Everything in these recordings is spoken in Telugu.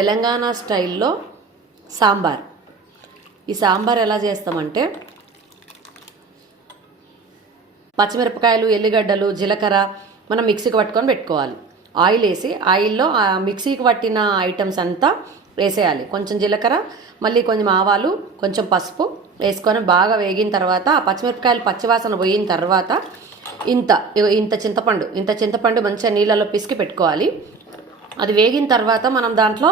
తెలంగాణ స్టైల్లో సాంబార్. ఈ సాంబార్ ఎలా చేస్తామంటే పచ్చిమిరపకాయలు, ఎల్లిగడ్డలు, జీలకర్ర మనం మిక్సీకి పట్టుకొని పెట్టుకోవాలి. ఆయిల్ వేసి ఆయిల్లో ఆ మిక్సీకి పట్టిన ఐటమ్స్ అంతా వేసేయాలి. కొంచెం జీలకర్ర, మళ్ళీ కొంచెం ఆవాలు, కొంచెం పసుపు వేసుకొని బాగా వేగిన తర్వాత ఆ పచ్చిమిరపకాయలు పచ్చివాసన పోయిన తర్వాత ఇంత చింతపండు మంచిగా నీళ్ళలో పిసికి పెట్టుకోవాలి. అది వేగిన తర్వాత మనం దాంట్లో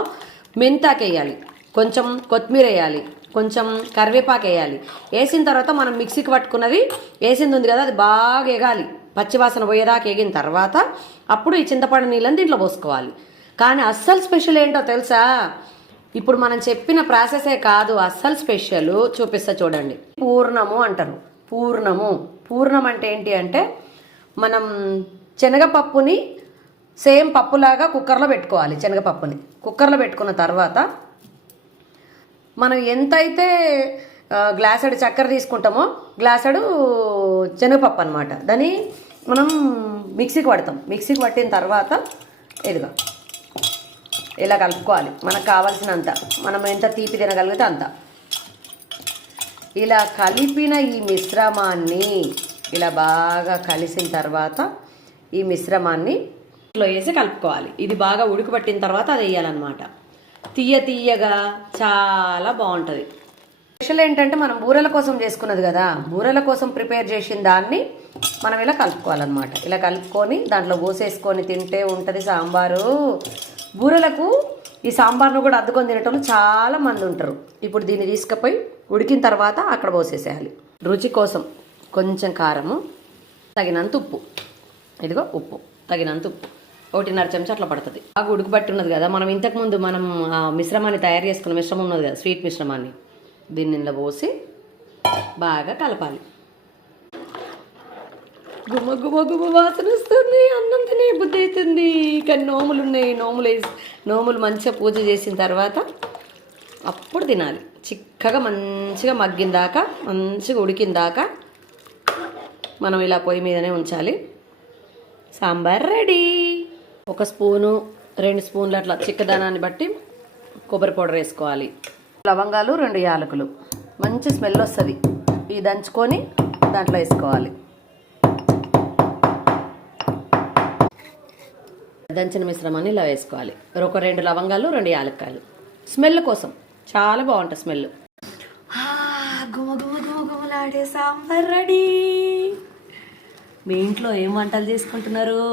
మెంతాకు వేయాలి, కొంచెం కొత్తిమీర వేయాలి, కొంచెం కరివేపాకు వేయాలి. వేసిన తర్వాత మనం మిక్సీకి పట్టుకున్నది వేసింది ఉంది కదా, అది బాగా ఎగాలి, పచ్చివాసన పోయేదాకా ఎగిన తర్వాత అప్పుడు ఈ చింతపండు నీళ్ళని దీంట్లో పోసుకోవాలి. కానీ అస్సలు స్పెషల్ ఏంటో తెలుసా? ఇప్పుడు మనం చెప్పిన ప్రాసెసే కాదు, అస్సలు స్పెషల్ చూపిస్తా చూడండి. పూర్ణము అంటారు. పూర్ణం అంటే ఏంటి అంటే మనం శనగపప్పుని సేమ్ పప్పులాగా కుక్కర్లో పెట్టుకోవాలి. శనగపప్పుని కుక్కర్లో పెట్టుకున్న తర్వాత మనం ఎంతైతే గ్లాసెడు చక్కెర తీసుకుంటామో గ్లాసెడు శనగపప్పు అనమాట, దాన్ని మనం మిక్సీకి పడతాం. మిక్సీకి పట్టిన తర్వాత ఇదిగా ఇలా కలుపుకోవాలి. మనకు కావాల్సినంత, మనం ఎంత తీపి తినగలిగితే అంత. ఇలా కలిపిన ఈ మిశ్రమాన్ని ఇలా బాగా కలిసిన తర్వాత ఈ మిశ్రమాన్ని లో వేసి కలుపుకోవాలి. ఇది బాగా ఉడకబట్టిన తర్వాత అది వేయాలన్నమాట. తీయగా చాలా బాగుంటుంది. స్పెషల్ ఏంటంటే మనం బూరెల కోసం చేసుకున్నది కదా, బూరెల కోసం ప్రిపేర్ చేసిన దాన్ని మనం ఇలా కలుపుకోవాలన్నమాట. ఇలా కలుపుకొని దాంట్లో పోసేసుకొని తింటే ఉంటుంది సాంబారు. బూరెలకు ఈ సాంబార్ను కూడా అద్దుకొని తినేటోళ్ళు చాలా మంది ఉంటారు. ఇప్పుడు దీన్ని తీసుకుపోయి ఉడికిన తర్వాత అక్కడ పోసేసేయాలి. రుచి కోసం కొంచెం కారము, తగినంత ఉప్పు, ఇదిగో ఉప్పు తగినంత ఉప్పు, 1.5 చెంచా అట్లా పడుతుంది. బాగా ఉడకబట్టి ఉన్నది కదా, మనం ఇంతకుముందు మనం మిశ్రమాన్ని తయారు చేసుకున్న మిశ్రమం ఉన్నది కదా, స్వీట్ మిశ్రమాన్ని దీన్ని ఇందులో పోసి బాగా కలపాలి. గుమ్మ వాసన వస్తుంది, అన్నం తినే బుద్ధి అవుతుంది. కానీ నోములు ఉన్నాయి, నోములు మంచిగా పూజ చేసిన తర్వాత అప్పుడు తినాలి. చిక్కగా మంచిగా మగ్గిందాకా, మంచిగా ఉడికిందాకా మనం ఇలా పొయ్యి మీదనే ఉంచాలి. సాంబార్ రెడీ. 1 స్పూను 2 స్పూన్లు అట్లా చిక్కదనాన్ని బట్టి కొబ్బరి పౌడర్ వేసుకోవాలి. లవంగాలు 2 యాలకులు, మంచి స్మెల్ వస్తుంది. ఇవి దంచుకొని దాంట్లో వేసుకోవాలి. దంచిన మిశ్రమాన్ని ఇలా వేసుకోవాలి. ఒక 2 లవంగాలు 2 యాలక్కాయలు స్మెల్ కోసం, చాలా బాగుంటుంది స్మెల్. గుమలాడే సాంబార్ రెడీ. మీ ఇంట్లో ఏం వంటలు చేసుకుంటున్నారు?